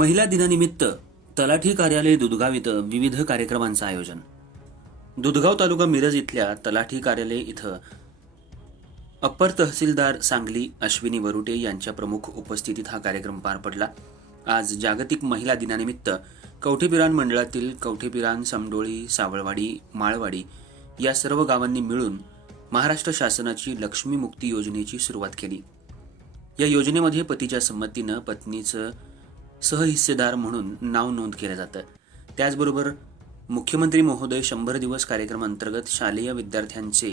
महिला दिनानिमित्त तलाठी कार्यालय दुधगाव इथं विविध कार्यक्रमांचं आयोजन. दुधगाव तालुका मिरज इथल्या तलाठी कार्यालय इथं अप्पर तहसीलदार सांगली अश्विनी वरुटे यांच्या प्रमुख उपस्थितीत हा कार्यक्रम पार पडला. आज जागतिक महिला दिनानिमित्त कवठेपिरान मंडळातील कवठेपिरान, समडोळी, सावळवाडी, माळवाडी या सर्व गावांनी मिळून महाराष्ट्र शासनाची लक्ष्मी मुक्ती योजनेची सुरुवात केली. या योजनेमध्ये पतीच्या संमतीनं पत्नीचं सहहिस्सेदार म्हणून नाव नोंद केलं जातं. त्याचबरोबर मुख्यमंत्री महोदय 100 दिवस कार्यक्रमांतर्गत शालेय विद्यार्थ्यांचे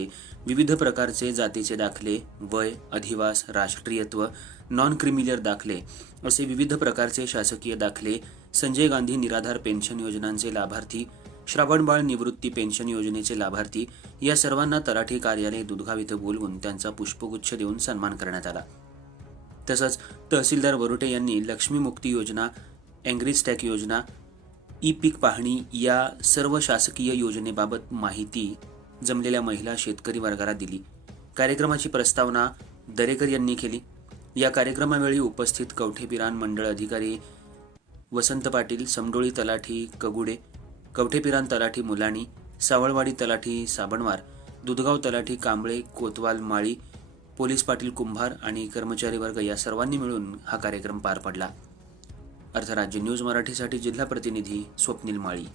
विविध प्रकारचे जातीचे दाखले, वय, अधिवास, राष्ट्रीयत्व, नॉन क्रिमिलियर दाखले असे विविध प्रकारचे शासकीय दाखले, संजय गांधी निराधार पेन्शन योजनांचे लाभार्थी, श्रावणबाळ निवृत्ती पेन्शन योजनेचे लाभार्थी या सर्वांना तलाठी कार्यालय दुधगाव इथं बोलवून त्यांचा पुष्पगुच्छ देऊन सन्मान करण्यात आला. तसंच तहसीलदार वरुटे यांनी लक्ष्मी मुक्ती योजना, अँग्री स्टॅक योजना, ई पीक पाहणी या सर्व शासकीय योजनेबाबत माहिती जमलेल्या महिला शेतकरी वर्गाला दिली. कार्यक्रमाची प्रस्तावना दरेकर यांनी केली. या कार्यक्रमावेळी उपस्थित कवठेपिरान मंडळ अधिकारी वसंत पाटील, समडोळी तलाठी कगुडे, कवठेपिरान तलाठी मुलाणी, सावळवाडी तलाठी साबणवार, दुधगाव तलाठी कांबळे, कोतवाल माळी, पोलीस पाटील कुंभार आणि कर्मचारी वर्ग या सर्वांनी मिळून हा कार्यक्रम पार पडला. अर्थराज्य न्यूज मराठीसाठी जिल्हा प्रतिनिधी स्वप्नील माळी.